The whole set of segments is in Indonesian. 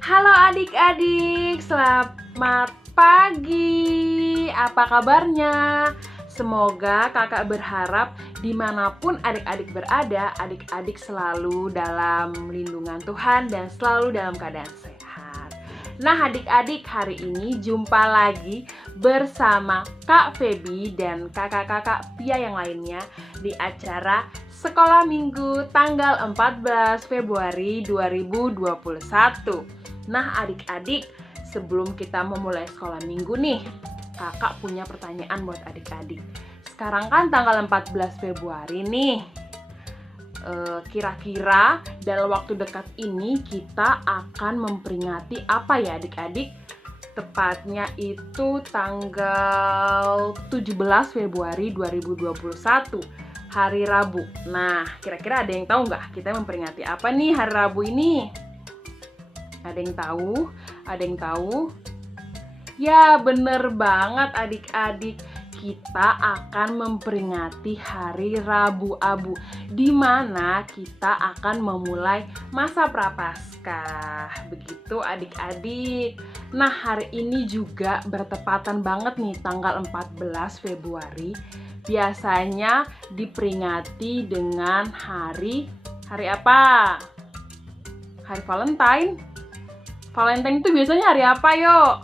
Halo adik-adik, selamat pagi. Apa kabarnya? Semoga kakak berharap dimanapun adik-adik berada, adik-adik selalu dalam lindungan Tuhan dan selalu dalam keadaan sehat. Nah adik-adik, hari ini jumpa lagi bersama Kak Feby dan kakak-kakak Pia yang lainnya di acara Sekolah Minggu tanggal 14 Februari 2021. Nah adik-adik, sebelum kita memulai sekolah minggu nih, kakak punya pertanyaan buat adik-adik. Sekarang kan tanggal 14 Februari nih. Kira-kira dalam waktu dekat ini kita akan memperingati apa ya adik-adik? Tepatnya itu tanggal 17 Februari 2021, hari Rabu. Nah, kira-kira ada yang tahu nggak kita memperingati apa nih hari Rabu ini? Ada yang tahu? Ada yang tahu? Ya, bener banget adik-adik. Kita akan memperingati hari Rabu Abu, di mana kita akan memulai masa prapaskah. Begitu adik-adik. Nah, hari ini juga bertepatan banget nih tanggal 14 Februari. Biasanya diperingati dengan hari apa? Hari Valentine. Valentine itu biasanya hari apa, yuk?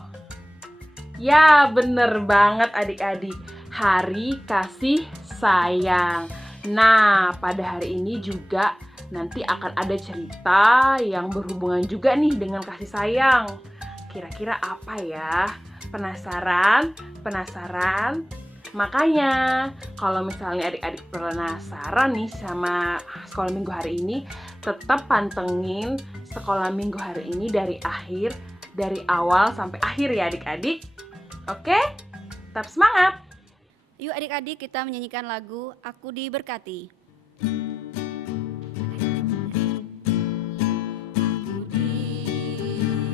Ya, bener banget adik-adik. Hari kasih sayang. Nah, pada hari ini juga nanti akan ada cerita yang berhubungan juga nih dengan kasih sayang. Kira-kira apa ya? Penasaran? Penasaran? Makanya, kalau misalnya adik-adik penasaran nih sama sekolah minggu hari ini, tetap pantengin sekolah minggu hari ini dari awal sampai akhir ya adik-adik. Oke? Tetap semangat! Yuk adik-adik kita menyanyikan lagu Aku Diberkati. Aku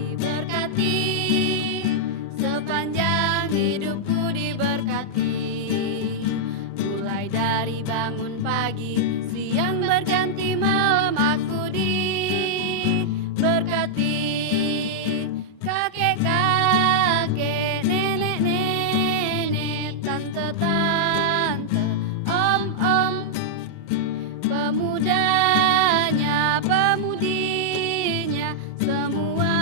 diberkati, sepanjang hidupku diberkati. Mulai dari bangun pagi, siang berganti malam aku diberkati. Kakek-kakek, nenek-nenek, tante-tante, om-om, pemudanya, pemudinya, semua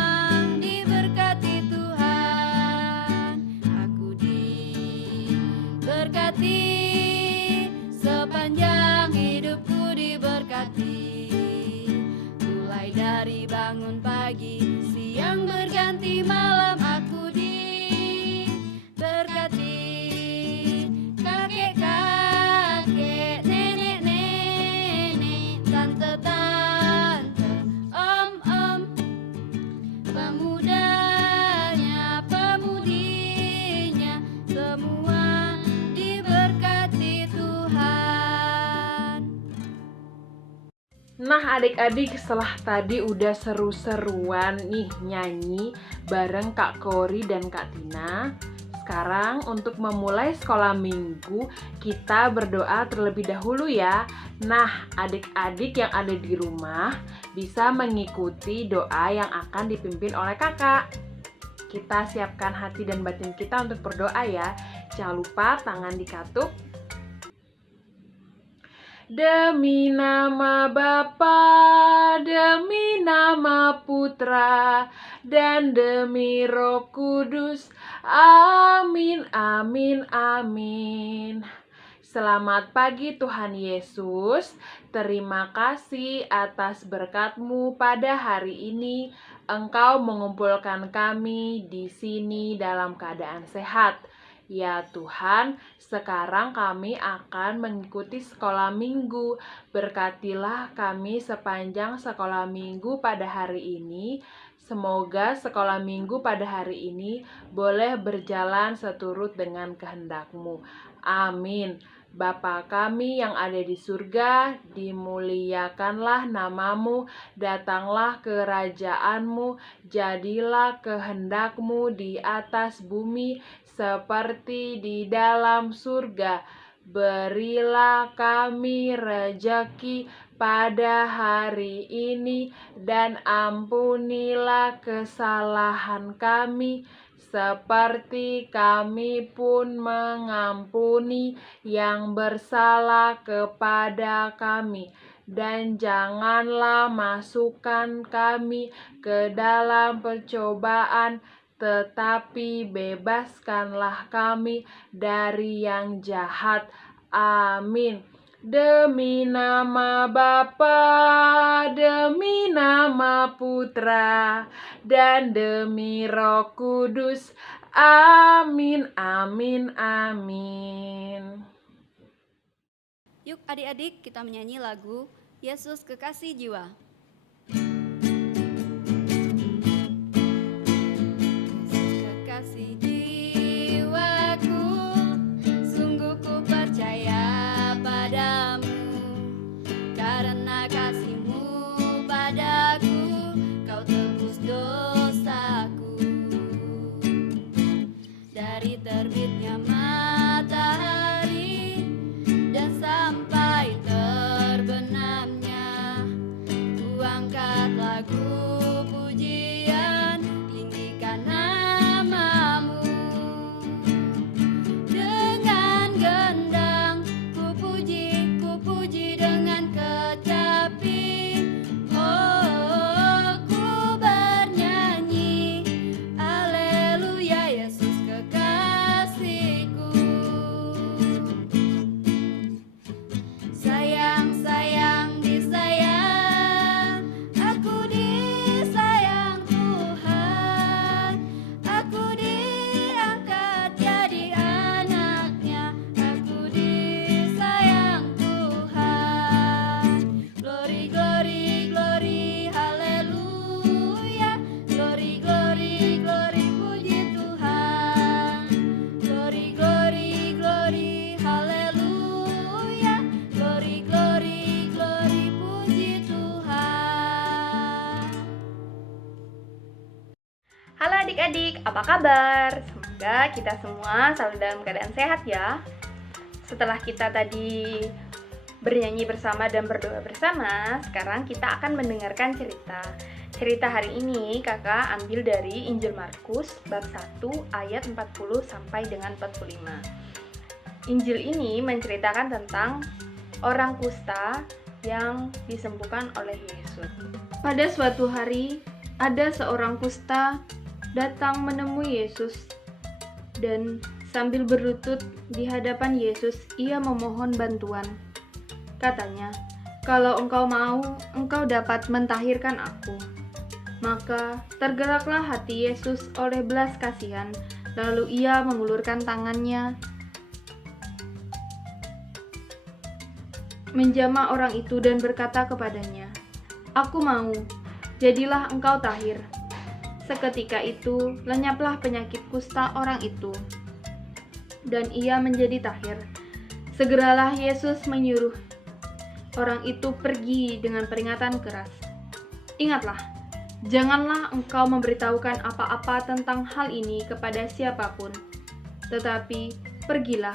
diberkati Tuhan. Aku diberkati, sepanjang hidupku diberkati. Mulai dari bangun pagi, siang berganti malam aku diberkati. Kakek-kakek, nenek-nenek, tante-tante, om-om, pemudanya, pemudinya, semua diberkati Tuhan. Nah adik-adik, setelah tadi udah seru-seruan nih nyanyi bareng Kak Kori dan Kak Tina, sekarang untuk memulai sekolah minggu kita berdoa terlebih dahulu ya. Nah adik-adik yang ada di rumah bisa mengikuti doa yang akan dipimpin oleh kakak. Kita siapkan hati dan batin kita untuk berdoa ya. Jangan lupa tangan dikatup. Demi nama Bapa, demi nama Putra, dan demi Roh Kudus. Amin, amin, amin. Selamat pagi Tuhan Yesus. Terima kasih atas berkat-Mu pada hari ini. Engkau mengumpulkan kami di sini dalam keadaan sehat. Ya Tuhan, sekarang kami akan mengikuti sekolah minggu. Berkatilah kami sepanjang sekolah minggu pada hari ini. Semoga sekolah minggu pada hari ini boleh berjalan seturut dengan kehendak-Mu. Amin. Bapa kami yang ada di surga, dimuliakanlah nama-Mu, datanglah kerajaan-Mu, jadilah kehendak-Mu di atas bumi seperti di dalam surga. Berilah kami rejeki pada hari ini, dan ampunilah kesalahan kami, seperti kami pun mengampuni yang bersalah kepada kami. Dan janganlah masukkan kami ke dalam pencobaan, tetapi bebaskanlah kami dari yang jahat. Amin. Demi nama Bapa, demi nama Putra, dan demi Roh Kudus. Amin, amin, amin. Yuk adik-adik kita menyanyi lagu Yesus Kekasih Jiwa. Yesus kekasih jiwaku, sungguh ku percaya padamu, karena kasih-Mu padaku, Kau tebus dosaku. Dari terbitnya matahari dan sampai terbenamnya, ku angkat lagu pujian, tinggikan nama-Mu. Dengan gendang ku puji dengan kecapi. Oh, ku bernyanyi, Haleluya, Yesus kekasihku. Sayang, sayang, disayang, aku disayang Tuhan. Aku diangkat jadi anaknya, aku disayang Tuhan. Glory, glory, glory, haleluya. Glory, glory, glory, puji Tuhan. Glory, glory, glory, haleluya. Glory, glory, glory, puji Tuhan. Halo adik-adik, apa kabar? Semoga kita semua selalu dalam keadaan sehat ya. Setelah kita tadi bernyanyi bersama dan berdoa bersama, sekarang kita akan mendengarkan cerita. Cerita hari ini kakak ambil dari Injil Markus bab 1 ayat 40 sampai dengan 45. Injil ini menceritakan tentang orang kusta yang disembuhkan oleh Yesus. Pada suatu hari, ada seorang kusta datang menemui Yesus, dan sambil berlutut di hadapan Yesus, ia memohon bantuan. Katanya, "Kalau engkau mau, engkau dapat mentahirkan aku." Maka tergeraklah hati Yesus oleh belas kasihan, lalu ia mengulurkan tangannya, menjamah orang itu dan berkata kepadanya, "Aku mau, jadilah engkau tahir." Seketika itu lenyaplah penyakit kusta orang itu, dan ia menjadi tahir. Segeralah Yesus menyuruh orang itu pergi dengan peringatan keras. "Ingatlah, janganlah engkau memberitahukan apa-apa tentang hal ini kepada siapapun, tetapi pergilah,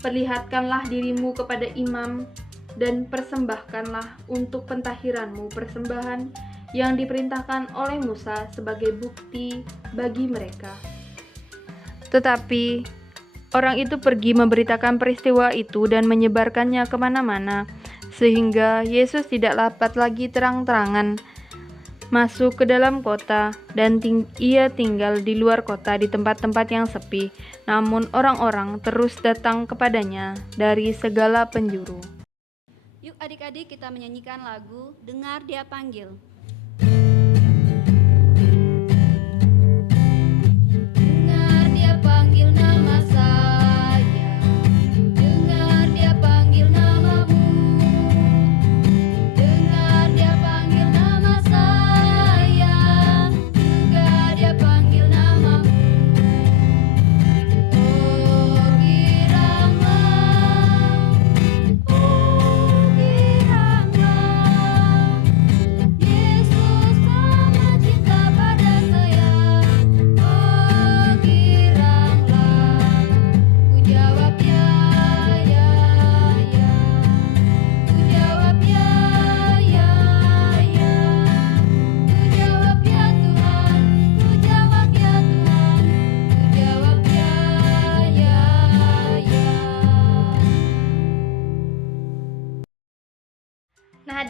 perlihatkanlah dirimu kepada imam, dan persembahkanlah untuk pentahiranmu persembahan yang diperintahkan oleh Musa sebagai bukti bagi mereka." Tetapi orang itu pergi memberitakan peristiwa itu dan menyebarkannya kemana-mana, sehingga Yesus tidak dapat lagi terang-terangan masuk ke dalam kota, dan ia tinggal di luar kota di tempat-tempat yang sepi. Namun orang-orang terus datang kepadanya dari segala penjuru. Yuk adik-adik kita menyanyikan lagu Dengar Dia Panggil. Dengar Dia panggil nama saya, dengar Dia panggil namamu, dengar Dia panggil nama saya, juga Dia panggil namamu. Oh giranglah, Yesus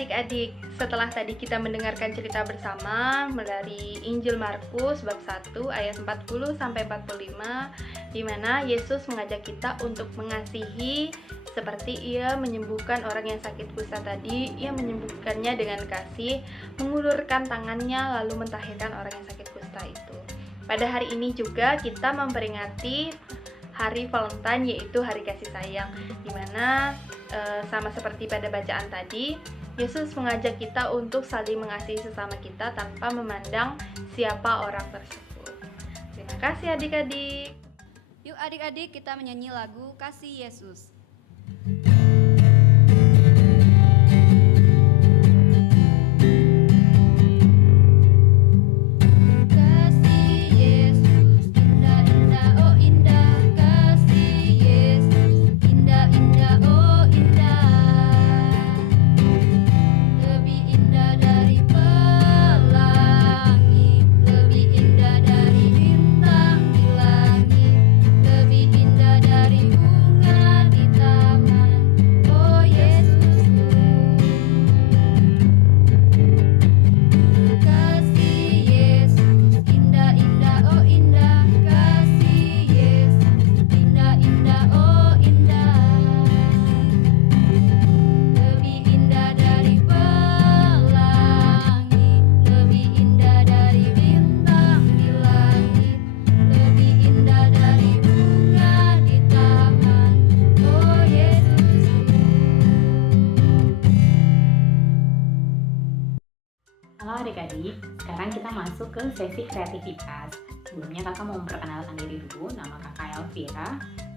adik-adik, setelah tadi kita mendengarkan cerita bersama dari Injil Markus bab 1 ayat 40 sampai 45, di mana Yesus mengajak kita untuk mengasihi seperti Ia menyembuhkan orang yang sakit kusta tadi. Ia menyembuhkannya dengan kasih, mengulurkan tangannya lalu mentahirkan orang yang sakit kusta itu. Pada hari ini juga kita memperingati hari Valentine, yaitu hari kasih sayang, di mana sama seperti pada bacaan tadi, Yesus mengajak kita untuk saling mengasihi sesama kita tanpa memandang siapa orang tersebut. Terima kasih adik-adik. Yuk adik-adik kita menyanyi lagu Kasih Yesus. Halo adik-adik, sekarang kita masuk ke sesi kreativitas. Sebelumnya kakak mau memperkenalkan diri dulu, nama kakak Elvira.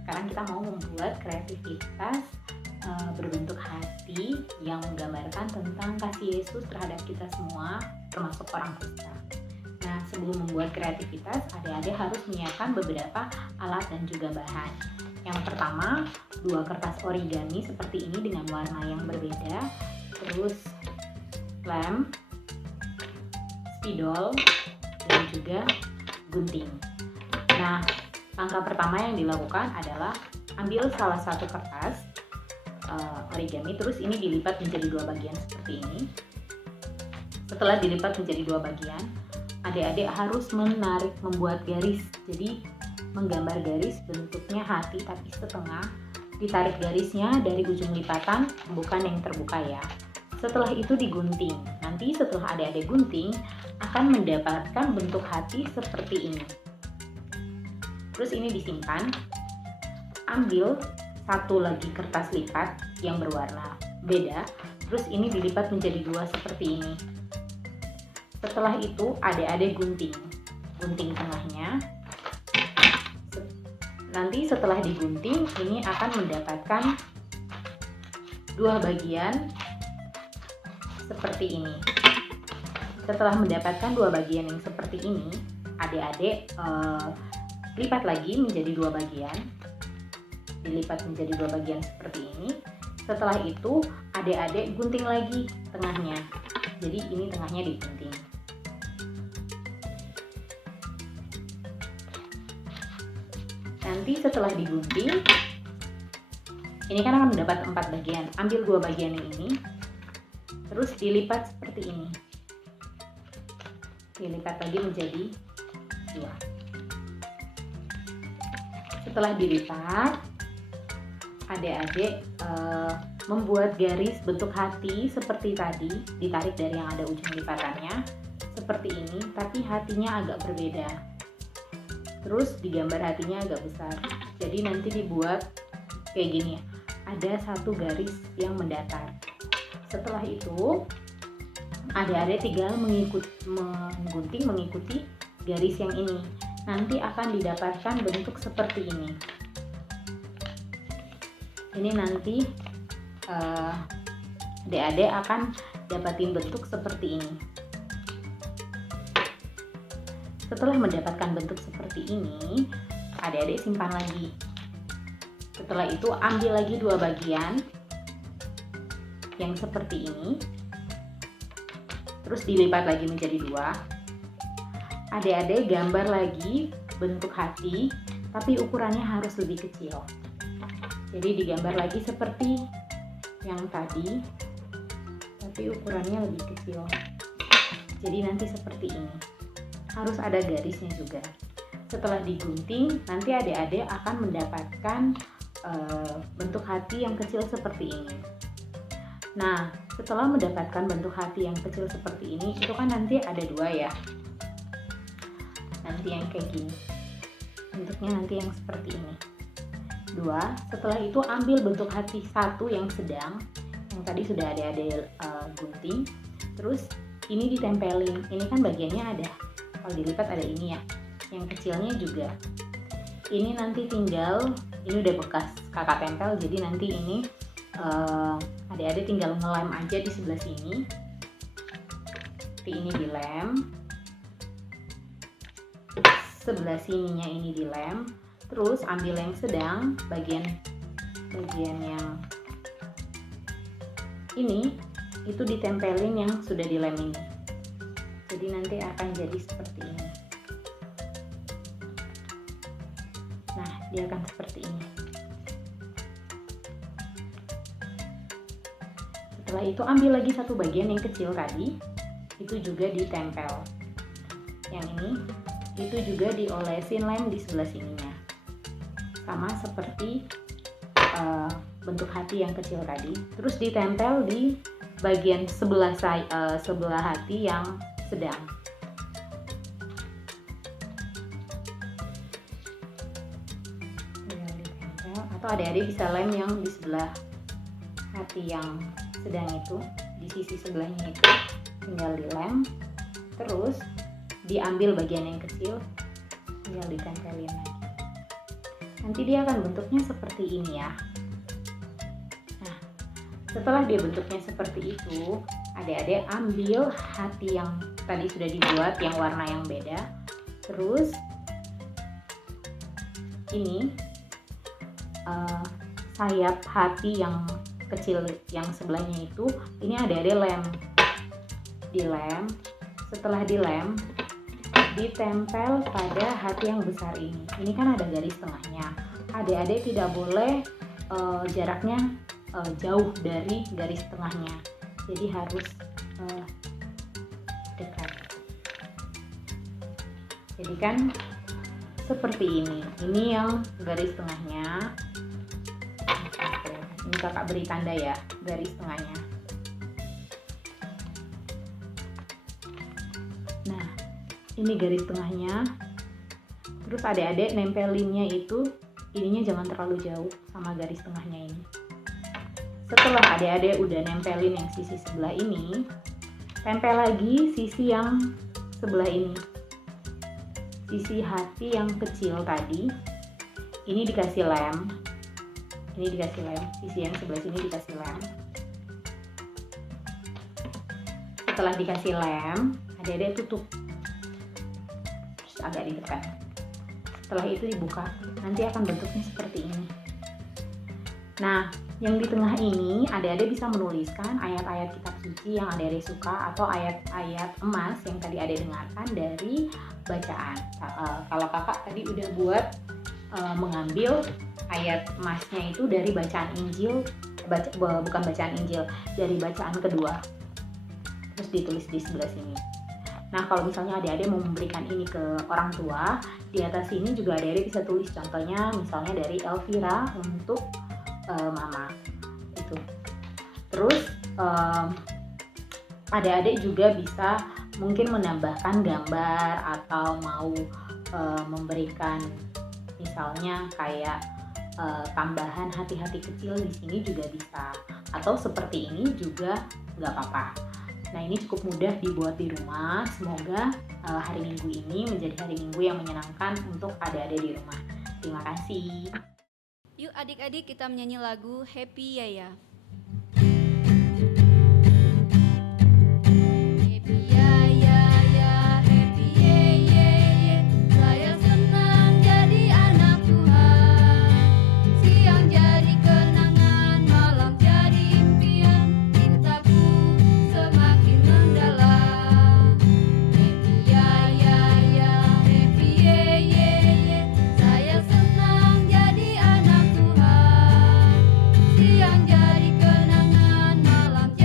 Sekarang kita mau membuat kreativitas berbentuk hati yang menggambarkan tentang kasih Yesus terhadap kita semua, termasuk orang kusta. Nah, sebelum membuat kreativitas, adik-adik harus menyiapkan beberapa alat dan juga bahan. Yang pertama, 2 kertas origami seperti ini dengan warna yang berbeda, terus lem, spidol, dan juga gunting. Nah, langkah pertama yang dilakukan adalah ambil salah satu kertas origami, terus ini dilipat menjadi 2 bagian seperti ini. Setelah dilipat menjadi 2 bagian, adik-adik harus membuat garis. Jadi menggambar garis bentuknya hati tapi setengah. Ditarik garisnya dari ujung lipatan, bukan yang terbuka ya. Setelah itu digunting. Nanti setelah adik-adik gunting, akan mendapatkan bentuk hati seperti ini. Terus ini disimpan. Ambil satu lagi kertas lipat yang berwarna beda. Terus ini dilipat menjadi 2 seperti ini. Setelah itu adik-adik gunting tengahnya. Nanti setelah digunting, ini akan mendapatkan 2 bagian seperti ini. Setelah mendapatkan 2 bagian yang seperti ini, adik-adik lipat lagi menjadi 2 bagian. Dilipat menjadi 2 bagian seperti ini. Setelah itu adik-adik gunting lagi tengahnya. Jadi ini tengahnya digunting. Nanti setelah digunting, ini kan akan mendapat 4 bagian. Ambil 2 bagian yang ini, terus dilipat seperti ini. Dilipat lagi menjadi 2. Setelah dilipat, adik-adik membuat garis bentuk hati seperti tadi, ditarik dari yang ada ujung lipatannya seperti ini, tapi hatinya agak berbeda. Terus digambar hatinya agak besar. Jadi nanti dibuat kayak gini ya. Ada 1 garis yang mendatar. Setelah itu adik-adik tinggal menggunting mengikuti garis yang ini. Nanti akan didapatkan bentuk seperti ini. Ini nanti adik-adik akan dapatin bentuk seperti ini. Setelah mendapatkan bentuk seperti ini, adik-adik simpan lagi. Setelah itu ambil lagi 2 bagian yang seperti ini, terus dilipat lagi menjadi 2. Adik-adik gambar lagi bentuk hati, tapi ukurannya harus lebih kecil. Jadi digambar lagi seperti yang tadi, tapi ukurannya lebih kecil. Jadi nanti seperti ini. Harus ada garisnya juga. Setelah digunting, nanti adik-adik akan mendapatkan bentuk hati yang kecil seperti ini. Nah, setelah mendapatkan bentuk hati yang kecil seperti ini, itu kan nanti ada dua ya. Nanti yang kayak gini. Bentuknya nanti yang seperti ini. Dua. Setelah itu ambil bentuk hati satu yang sedang, yang tadi sudah adik-adik gunting. Terus ini ditempelin. Ini kan bagiannya ada. Kalau dilipat ada ini ya. Yang kecilnya juga. Ini nanti tinggal, ini udah bekas kakak tempel, jadi nanti ini adik-adik tinggal ngelem aja di sebelah sini. Seperti ini dilem. Sebelah sininya ini dilem. Terus ambil yang sedang, bagian yang ini itu ditempelin yang sudah dilem ini. Jadi nanti akan jadi seperti ini. Nah, dia akan seperti ini. Setelah itu ambil lagi satu bagian yang kecil tadi, itu juga ditempel. Yang ini itu juga diolesin lem di sebelah sininya. Sama seperti bentuk hati yang kecil tadi. Terus ditempel di bagian sebelah hati yang sedang. Ditempel, atau adik-adik bisa lem yang di sebelah hati yang sedang itu, di sisi sebelahnya itu tinggal dilem. Terus diambil bagian yang kecil, tinggal ditempelin lagi. Nanti dia akan bentuknya seperti ini ya. Nah, setelah dia bentuknya seperti itu, adik-adik ambil hati yang tadi sudah dibuat yang warna yang beda. Terus ini sayap hati yang kecil yang sebelahnya itu, ini adik-adik lem. Dilem. Setelah dilem, ditempel pada hati yang besar ini. Ini kan ada garis tengahnya. Adik-adik tidak boleh jaraknya jauh dari garis tengahnya. Jadi harus dekat. Jadi kan seperti ini. Ini yang garis tengahnya. Ini kakak beri tanda ya, garis tengahnya. Nah, ini garis tengahnya. Terus adik-adik nempelinnya itu, ininya jangan terlalu jauh sama garis tengahnya ini. Setelah adik-adik udah nempelin yang sisi sebelah ini, tempel lagi sisi yang sebelah ini. Sisi hati yang kecil tadi, ini dikasih lem. Ini dikasih lem, sisi yang sebelah sini dikasih lem. Setelah dikasih lem, adik-adik tutup. Terus agak ditekan. Setelah itu dibuka, nanti akan bentuknya seperti ini. Nah, yang di tengah ini adik-adik bisa menuliskan ayat-ayat kitab suci yang adik-adik suka atau ayat-ayat emas yang tadi adik dengarkan dari bacaan. Kalau kakak tadi udah buat mengambil ayat emasnya itu dari bacaan Injil, bukan bacaan Injil, dari bacaan kedua. Terus ditulis di sebelah sini. Nah, kalau misalnya adik-adik mau memberikan ini ke orang tua, di atas sini juga adik-adik bisa tulis contohnya, misalnya dari Elvira untuk mama itu. Terus adik-adik juga bisa mungkin menambahkan gambar atau mau memberikan misalnya kayak tambahan hati-hati kecil di sini juga bisa, atau seperti ini juga nggak apa-apa. Nah, ini cukup mudah dibuat di rumah. Semoga hari Minggu ini menjadi hari Minggu yang menyenangkan untuk adik-adik di rumah. Terima kasih. Yuk adik-adik kita menyanyi lagu Happy Yaya. Happy Yaya ya, happy ye ye ye. Saya senang jadi anak Tuhan. Siang jadi kenangan, malam jadi impian. Cintaku semakin mendalam. Happy Yaya ya, happy ye ye ye. Saya senang jadi anak Tuhan. Siang jadi kenangan, malam jadi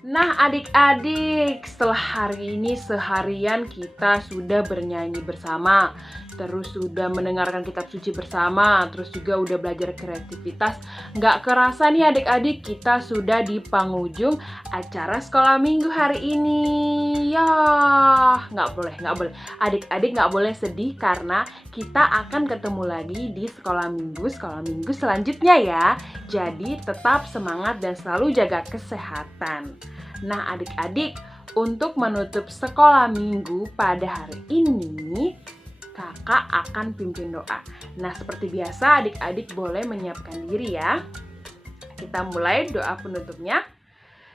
Nah, adik-adik, setelah hari ini seharian kita sudah bernyanyi bersama, terus sudah mendengarkan kitab suci bersama, terus juga udah belajar kreativitas. Nggak kerasa nih adik-adik, kita sudah di penghujung acara sekolah minggu hari ini. Ya, nggak boleh. Adik-adik nggak boleh sedih karena kita akan ketemu lagi di sekolah minggu selanjutnya ya. Jadi tetap semangat dan selalu jaga kesehatan. Nah, adik-adik, untuk menutup sekolah minggu pada hari ini, kakak akan pimpin doa. Nah, seperti biasa, adik-adik boleh menyiapkan diri ya. Kita mulai doa penutupnya.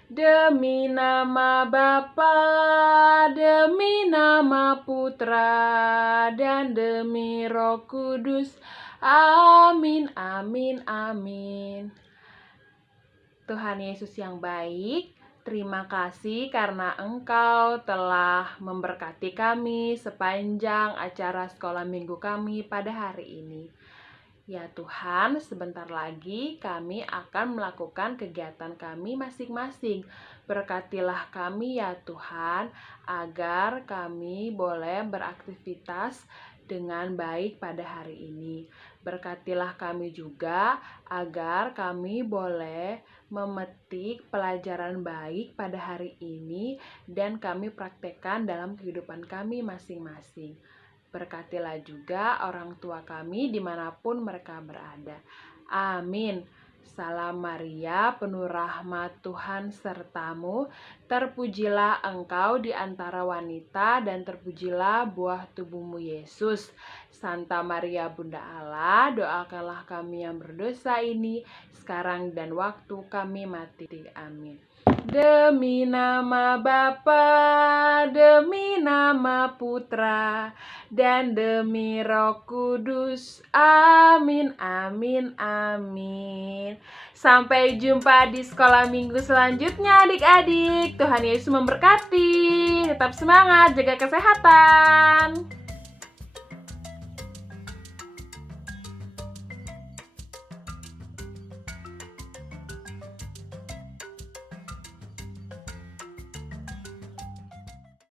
Demi nama Bapa, demi nama Putra, dan demi Roh Kudus. Amin, amin, amin. Tuhan Yesus yang baik, terima kasih karena Engkau telah memberkati kami sepanjang acara sekolah minggu kami pada hari ini. Ya Tuhan, sebentar lagi kami akan melakukan kegiatan kami masing-masing. Berkatilah kami ya Tuhan, agar kami boleh beraktivitas dengan baik pada hari ini. Berkatilah kami juga agar kami boleh memetik pelajaran baik pada hari ini dan kami praktekkan dalam kehidupan kami masing-masing. Berkatilah juga orang tua kami dimanapun mereka berada. Amin. Salam Maria, penuh rahmat Tuhan sertamu, terpujilah engkau di antara wanita dan terpujilah buah tubuhmu Yesus. Santa Maria Bunda Allah, doakanlah kami yang berdosa ini sekarang dan waktu kami mati. Amin. Demi nama Bapa, demi nama Putra, dan demi Roh Kudus. Amin, amin, amin. Sampai jumpa di sekolah minggu selanjutnya adik-adik. Tuhan Yesus memberkati. Tetap semangat, jaga kesehatan.